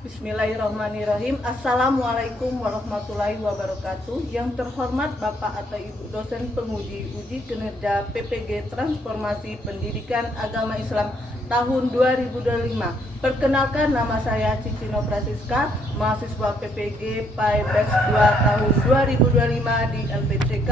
Bismillahirrahmanirrahim. Assalamualaikum warahmatullahi wabarakatuh. Yang terhormat Bapak atau Ibu dosen penguji uji kinerja PPG Transformasi Pendidikan Agama Islam tahun 2025. Perkenalkan, nama saya Cicino Prasiska, mahasiswa PPG PAI Batch 2 tahun 2025 di LPTK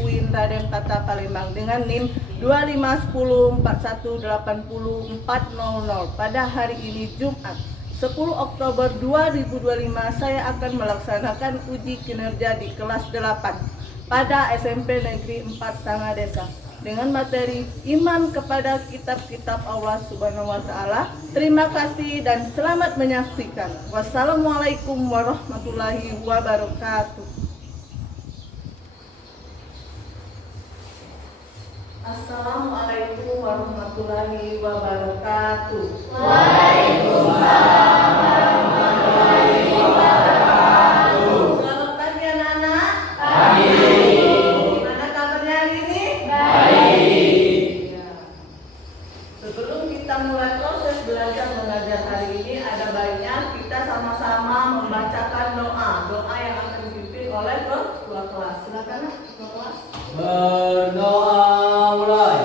UIN Raden Kata Palembang dengan NIM 2510418040. Pada hari ini Jumat 10 Oktober 2025 saya akan melaksanakan uji kinerja di kelas 8 pada SMP Negeri 4 Sangadesa dengan materi iman kepada kitab-kitab Allah Subhanahu wa taala. Terima kasih dan selamat menyaksikan. Wassalamualaikum warahmatullahi wabarakatuh. Assalamualaikum warahmatullahi wabarakatuh. Waalaikumsalam warahmatullahi wabarakatuh. Selamat pagi anak-anak. Pagi. Gimana kabarnya hari ini? Baik. Ya. Sebelum kita mulai proses belajar mengajar hari ini, ada baiknya kita sama-sama membacakan doa yang akan dipimpin oleh ketua kelas. Silakan ketua kelas. Berdoa mulai.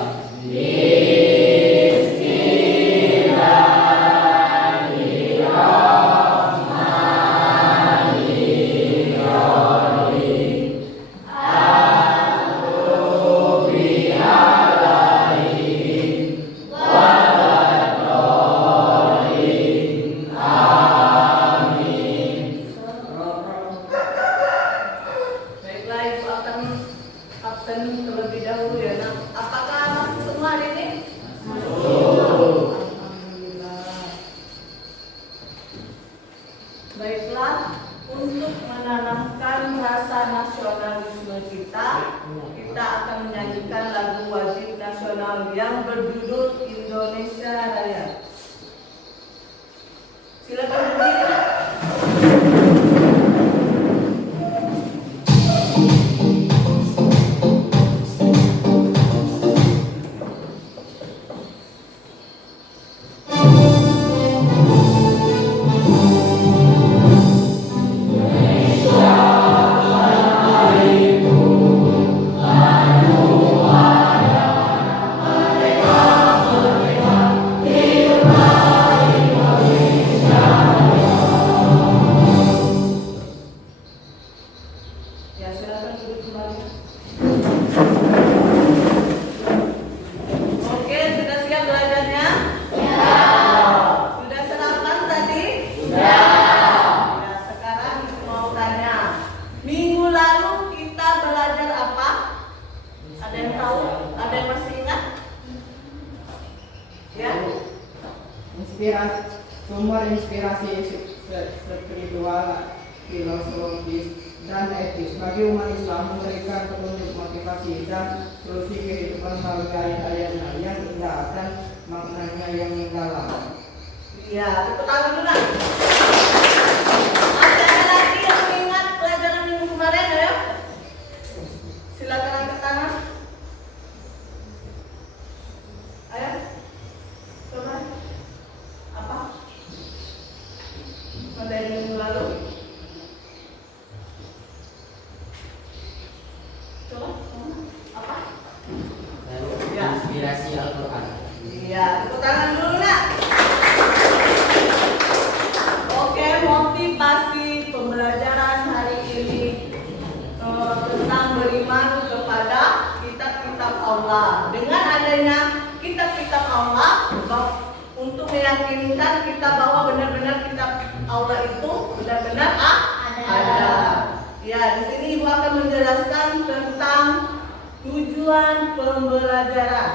Baiklah, Ibu akan absen terlebih dahulu ya. Nah, apakah masuk semua hari ini? Alhamdulillah. Baiklah, untuk menanamkan rasa nasionalisme kita akan menyanyikan lagu wajib nasional yang berjudul Indonesia Raya. Silakan berdiri. Ya, silakan duduk kembali. Oke, sudah siap belajarnya? Ya. Sudah sarapan tadi? Ya. Ya, sekarang mau tanya. Minggu lalu kita belajar apa? Ada yang tahu? Ada yang masih ingat? Ya. Sumber inspirasi spiritual, filosofis, dan etis bagi umat Islam memberikan petunjuk motivasi dan solusi kehidupan melalui ayat-ayatnya yang indah dan maknanya yang mendalam. Ya, tepuk tangan dulu. Ada lagi yang ingat pelajaran minggu kemarin ya? Silakan angkat tangan. Ayo. Coba. Apa? Materi minggu lalu. Coba. Apa? Ya. Inspirasi Al-Quran. Iya, tepuk tangan dulu nak. Oke, motivasi pembelajaran hari ini tentang beriman kepada kitab-kitab Allah. Dengan adanya kitab-kitab Allah, untuk meyakinkan kita bahwa benar-benar kitab Allah itu benar-benar ada. Ya, di sini Ibu akan menjelaskan tentang tujuan pembelajaran.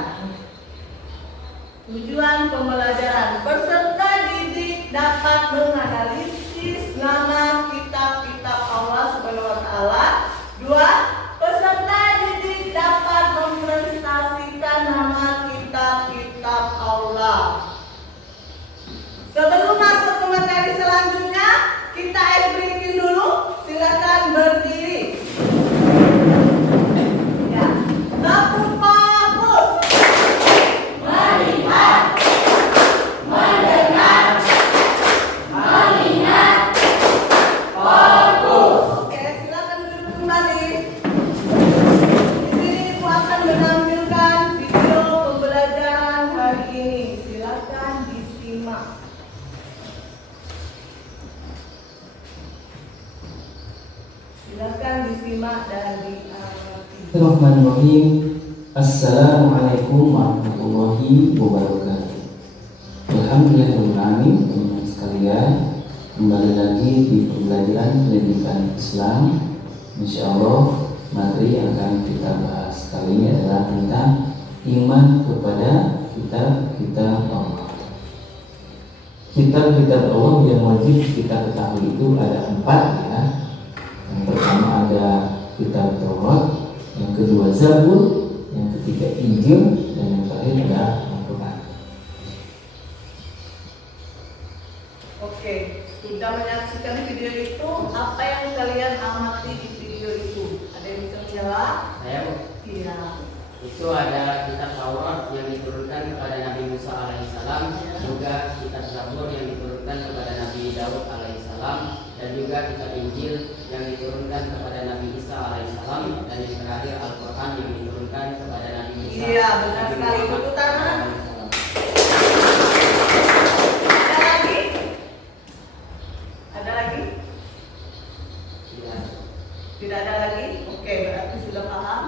Tujuan pembelajaran, peserta didik dapat menganalisis nama kitab-kitab Allah Subhanahu wa taala. 2. Peserta didik dapat mempresentasikan nama kitab-kitab Allah. Sebelum masuk ke materi selanjutnya, kita ice breaking dulu. Silakan berdiri. Ya. Tepuk fokus. Melihat, mendengar, Silakan disimak dan diamati. Bismillahirrahmanirrahim. Assalamualaikum warahmatullahi wabarakatuh. Alhamdulillahirrahmanirrahim. Teman-teman sekalian, kembali lagi di pembelajaran pendidikan Islam. Insya Allah materi yang akan kita bahas kali ini adalah tentang iman kepada kitab-kitab Allah. Kitab-kitab Allah yang wajib kita ketahui itu ada 4 ya. Yang pertama ada kitab Taurat, yang kedua Zabur, yang ketiga Injil, dan yang terakhir adalah Al-Quran. Oke, sudah menyaksikan video itu, apa yang kalian amati di video itu? Ada yang bisa menjawab? Saya Bu. Iya. Itu ada kitab Taurat yang diturunkan kepada Nabi Musa alaihissalam, juga kitab Zabur yang diturunkan kepada Nabi Daud alaihissalam, dan juga kitab Injil yang diturunkan kepada Nabi Isa alaihissalam, dan yang terakhir Al-Quran yang diturunkan kepada Nabi Musa. Iya, benar Nabi sekali. Muhammad Tepuk tangan. alaihissalam. Ada lagi? Ada lagi? Iya. Tidak ada lagi? Oke, berarti sudah paham.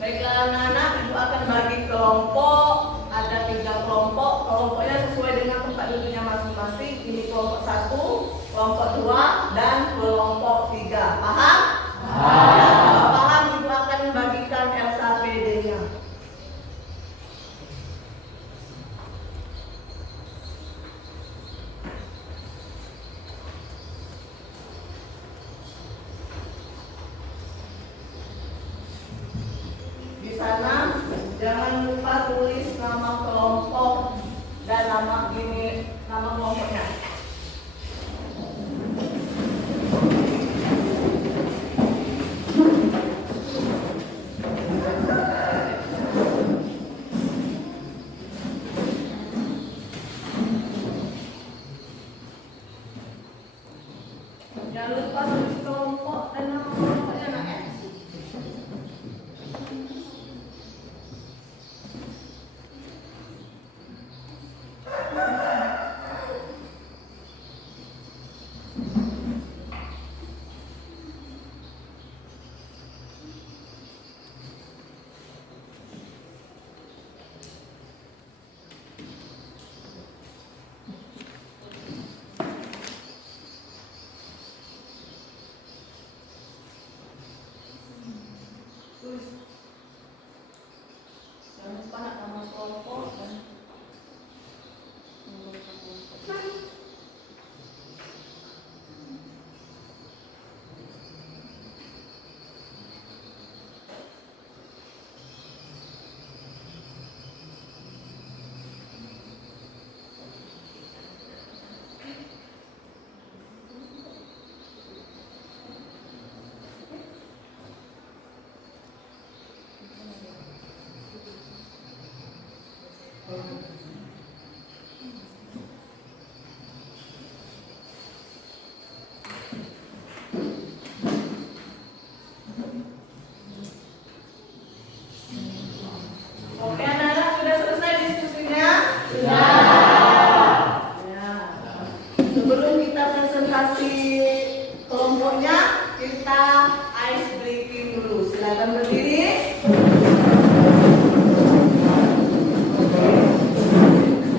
Baiklah anak-anak, ibu akan bagi kelompok. Ada 3 kelompok. Kelompoknya sesuai dengan tempat duduknya masing-masing. Ini kelompok 1, kelompok 2, dan kelompok 3. Paham? Kalau paham, ibu akan bagikan LKPD-nya. Di sana jangan lupa tulis nama kelompok dan nama kelompoknya. Jangan lupa tulis kelompok dan nama kelompoknya, nak ya. Tulis. Jangan lupa nak nama kelompok dan anggota kelompok. Oke anak-anak, sudah selesai diskusinya? Ya. Sebelum kita presentasi kelompoknya, kita ice breaking dulu. Silakan berdiri.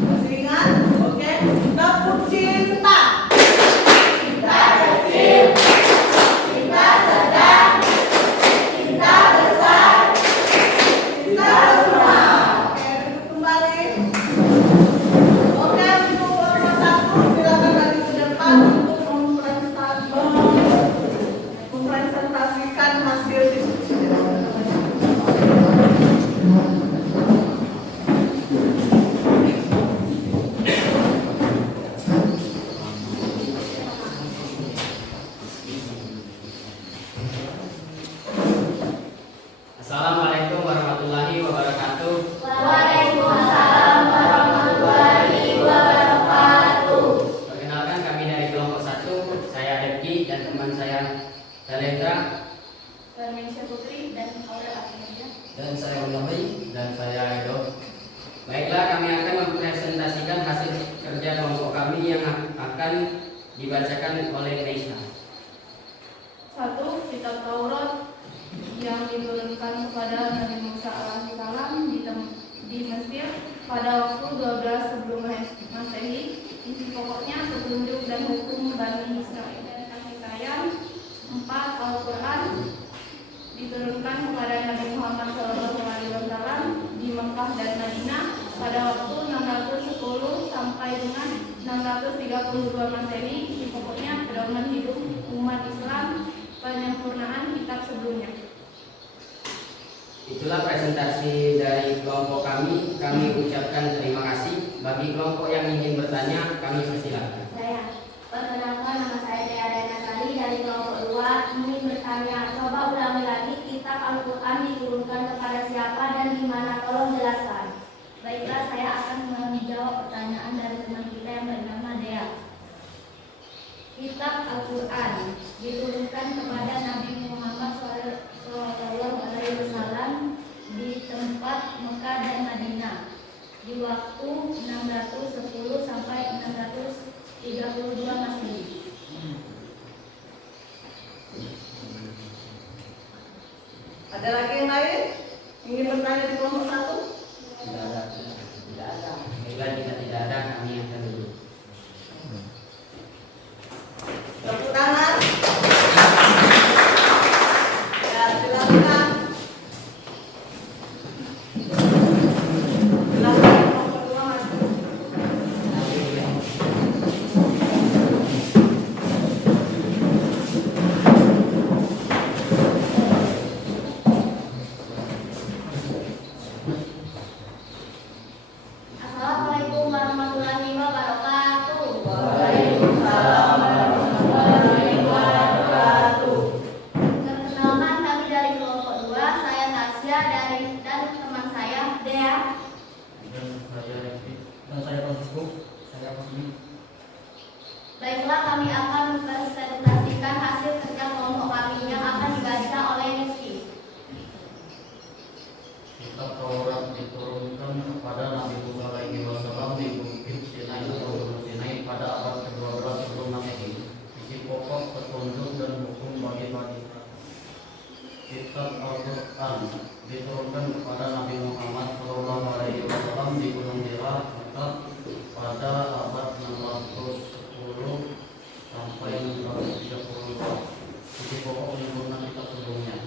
Masih ingat? Oke. Tepuk cinta. Cinta kecil. Cinta sedang. Cinta besar. Cinta semua. Oke, duduk kembali. Oke, untuk kelompok 1 silakan lagi ke depan untuk mempresentasikan hasil diskusinya. Assalamualaikum warahmatullahi wabarakatuh. Perkenalkan, kami dari kelompok 1. Saya Depki dan teman saya Talendra. Dan saya Ulami. Dan saya Edo. Baiklah, kami akan mempresentasikan hasil kerja kelompok kami yang akan dibacakan oleh Neisa. 1. Kitab Taurat yang diturunkan kepada Nabi Musa alaihissalam di Mesir pada waktu 12 sebelum Masehi. Isi pokoknya petunjuk dan hukum Bani Israel dan kasih sayang. 4. Al-Quran diturunkan kepada Nabi Muhammad SAW di Mekah dan Madinah pada waktu 610 sampai dengan 632 Masehi. Isi pokoknya pedoman hidup umat Islam, penyempurnaan kitab sebelumnya. Itulah presentasi dari kelompok kami. Kami ucapkan terima kasih. Bagi kelompok yang ingin bertanya, kami persilakan. Perkenalkan, nama saya Dea Dana Sari dari kelompok 2. Ingin bertanya, coba ulangi lagi kitab Al-Quran diturunkan kepada siapa dan di mana? Tolong jelaskan. Baiklah, saya akan menjawab pertanyaan dari teman kita yang bernama Dea. Kitab Al-Quran diturunkan kepada Nabi Muhammad SAW di tempat Mekah dan Madinah di waktu 610 sampai 632 Masehi. Ada lagi yang lain? Ingin bertanya di kelompok 1? Tidak ada. Baiklah, jika tidak ada, kami akan duduk. Tepuk tangan. Ya, silakan. Silakan kelompok 2 maju. Assalamualaikum warahmatullahi wabarakatuh. Waalaikumsalam warahmatullahi wabarakatuh. Perkenalkan, kami dari kelompok 2. Saya Tasya dan teman saya Dea. Dan saya Francisco. Saya Fasmi. Baiklah, kami akan mempresentasikan hasil kerja kelompok kami yang akan dibaca oleh Rizky. Kitab Taurat diturunkan kepada Nabi Musa SAW di Bukit Sinai atau Gunung Sinai pada abad ke-12 sebelum Masehi. Isi pokok petunjuk dan hukum bagi Bani Israel. Kitab Al-Quran diturunkan kepada Nabi Muhammad SAW di Gunung Hira, Mekah pada abad 610 sampai 634. Isi pokok penyempurnaan kitab sebelumnya.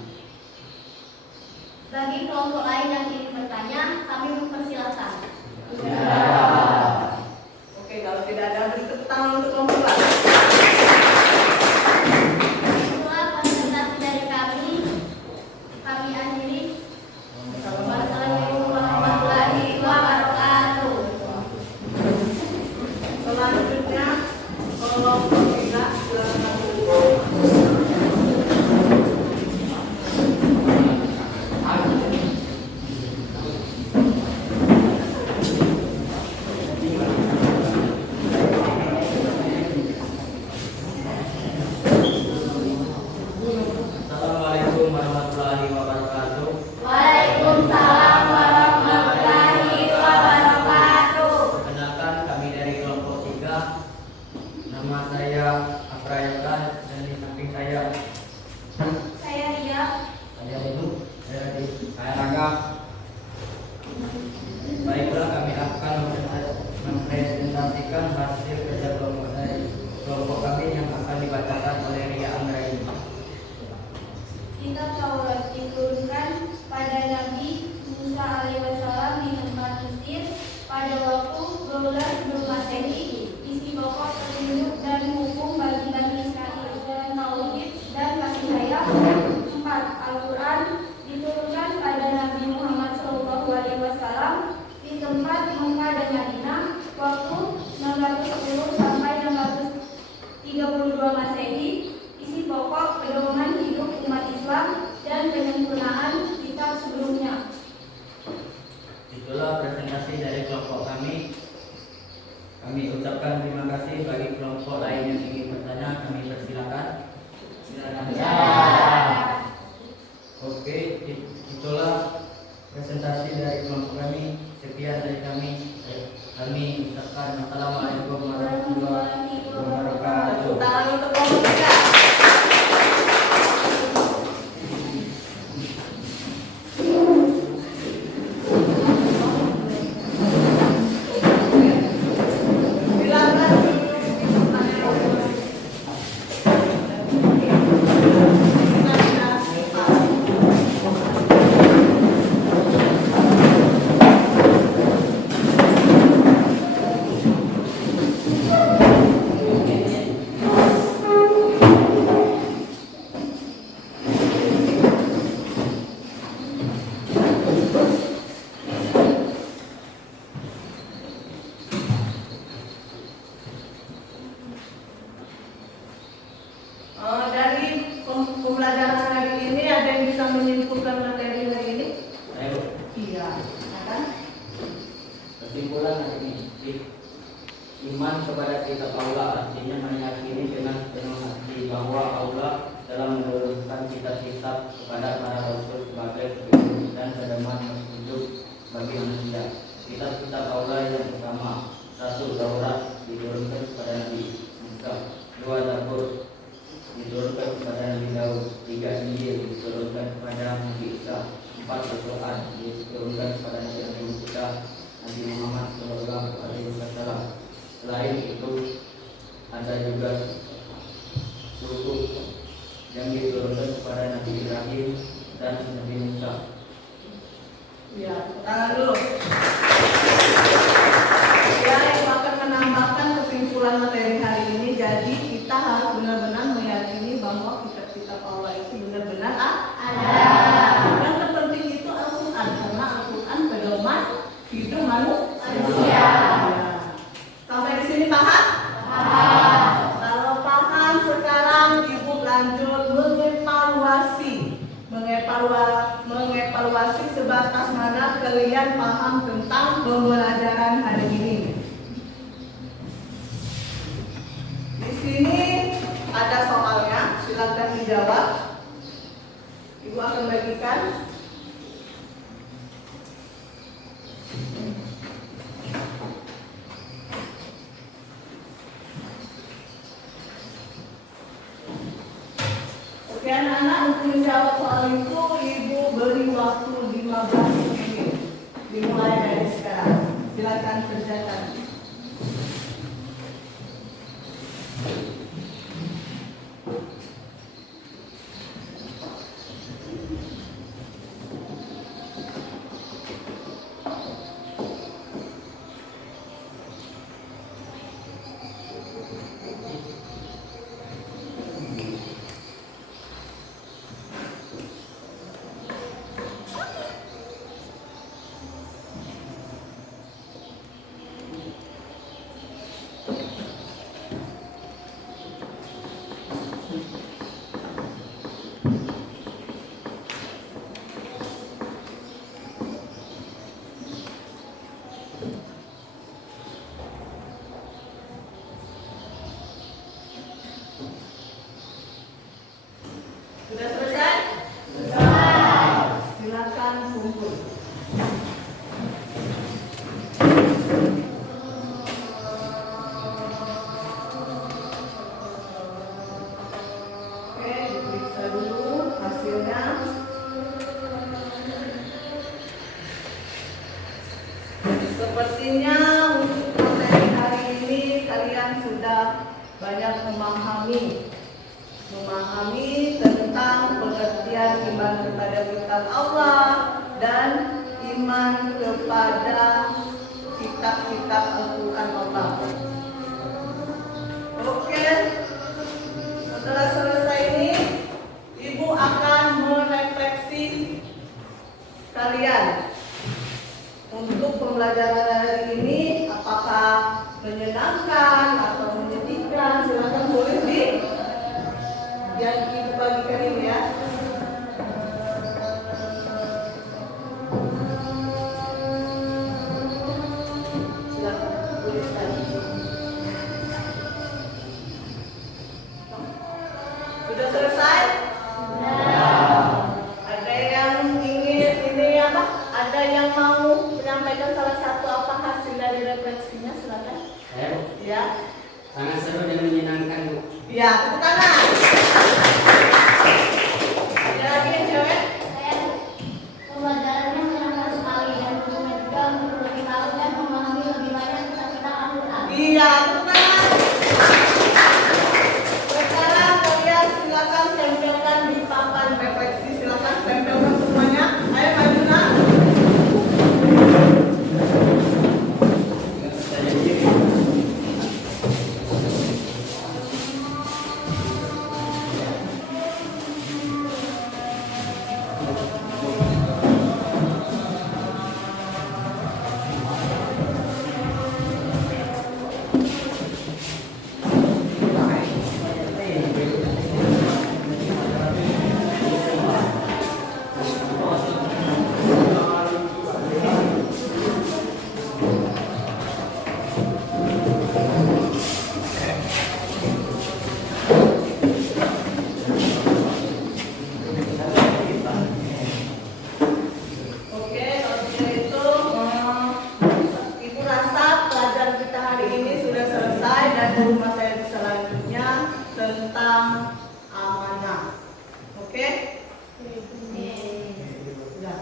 Bagi kelompok lain yang ingin bertanya, kami mempersilahkan. Oke, kalau tidak ada, beri tepuk tangan untuk kelompok lain. Itulah presentasi dari kami. Kami akhiri. Wassalamualaikum warahmatullahi wabarakatuh. Selanjutnya, kelompok 3, silakan. Assalamualaikum warahmatullahi wabarakatuh. Waalaikumsalam warahmatullahi wabarakatuh. Perkenalkan, kami dari kelompok 3. Nama saya Aprayoga dan di samping saya Saya Ria. saya Rindu, saya Rangga. Baiklah, kami akan mempresentasikan hasil kerja kelompok kami yang akan dibacakan oleh Ria Anggraini. Kitab Taurat diturunkan pada Nabi Musa alaihissalam di tempat Mesir pada waktu 12 sebelum Masehi. Isi pokok petunjuk dan hukum bagi Bani Israel dan tauhid dan kasih sayang. 4. Al-Quran diturunkan pada Nabi Muhammad SAW di tempat Mekah dan Madinah waktu 610 sampai 632 Masehi. Isi pokok pedoman hidup umat Islam dan penyempurnaan kitab sebelumnya. Itulah presentasi dari kelompok kami. Kami ucapkan terima kasih. Bagi kelompok lain yang ingin bertanya, kami persilakan. Silakan. Oke, itulah presentasi dari kelompok kami. Sekian dari kami. Kami ucapkan assalamualaikum warahmatullahi wabarakatuh. Tangan untuk kelompok 3. kepada kitab Allah artinya meyakini dengan penuh hati bahwa Allah telah menurunkan kitab-kitab kepada para rasul sebagai petunjuk dan pedoman petunjuk bagi manusia. Kitab-kitab Allah yang pertama, 1 Taurat diturunkan kepada Nabi Musa, 2 Zabur diturunkan kepada Nabi Daud, 3 Injil diturunkan kepada Nabi Isa, 4 Al-Quran diturunkan kepada Nabi kita Nabi Muhammad SAW. Selain itu ada juga suku yang diturunkan kepada Nabi Ibrahim dan Nabi Musa. Ya, tangan dulu. Ya, itu akan menambahkan kesimpulan materi hari ini. Jadi kita harus benar-benar meyakini bahwa kitab-kitab Allah itu benar-benar ada. Yang terpenting itu Al-Quran, karena Al-Quran pedoman hidup manusia. Ya. Sampai di sini paham? Paham. Kalau paham, sekarang Ibu lanjut mengevaluasi sebatas mana kalian paham tentang pembelajaran hari ini. Di sini ada soalnya, silakan dijawab. Ibu akan bagikan. Oke anak-anak, untuk menjawab soal itu Ibu beri waktu 15 menit. Dimulai dari sekarang. Silakan kerjakan. Sudah selesai? Selesai. Silakan kumpul. Oke, diperiksa dulu hasilnya. Sepertinya untuk materi hari ini kalian sudah banyak memahami tentang pengertian iman kepada kitab Allah dan iman kepada kitab-kitab Al-Quran Allah. Oke, setelah selesai ini Ibu akan merefleksi kalian untuk pembelajaran hari ini, apakah menyenangkan atau menyedihkan. Silakan tulis di yang Ibu bagikan ini ya. Silakan tuliskan. Sudah selesai? Ada yang ingin ini apa? Ada yang mau menyampaikan salah satu apa hasil dari refleksinya? Silakan. Ya. Sangat seru dan menyenangkan, Bu. Ya, tepuk tangan. Ada lagi yang cewek? Pembelajarannya menyenangkan sekali dan tentunya juga untuk lebih tahu dan memahami lebih banyak kitab-kitab Al-Quran. Iya, tepuk tangan. Sekarang kalian silakan tempelkan di papan refleksi. Silakan tempelkan semuanya. Ayo maju nak. tentang amanah. Oke? Ya.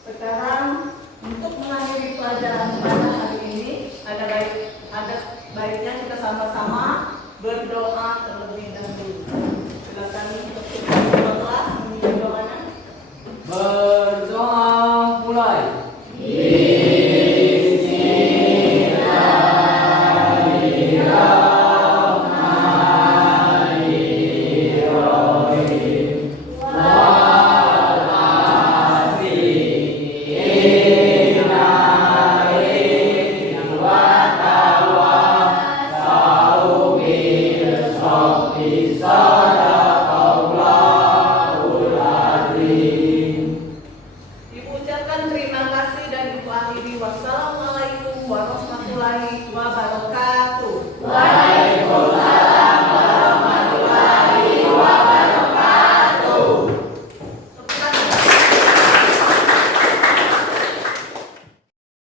Sekarang untuk mengakhiri pelajaran pada hari ini ada baiknya kita sama-sama berdoa